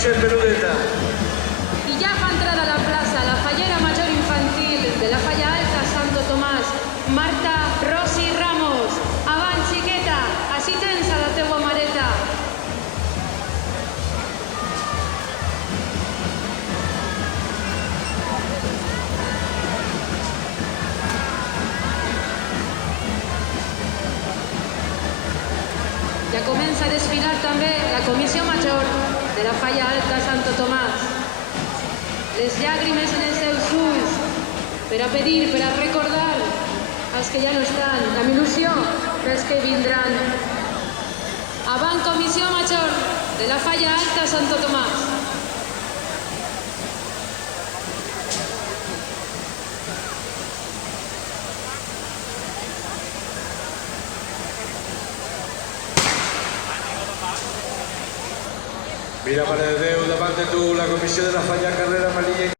marcha en Benedetta. Y ya fa entrada a la plaza la fallera mayor infantil de la Falla Alta Santo Tomàs, Marta Rossi Ramos. Avant, xiqueta, així tens a la teua mareta. Ja comença a desfilar també la Comissió Major de la Falla Alta Santo Tomàs. Les llàgrimes en els seus ulls per a pedir, per a recordar els que ja no estan, amb il·lusió pels que vindran. Avant, Comissió Major de la Falla Alta Santo Tomàs. Mira, Mare de Déu, davant de tu, la Comissió de la Falla Carrera Amarilla.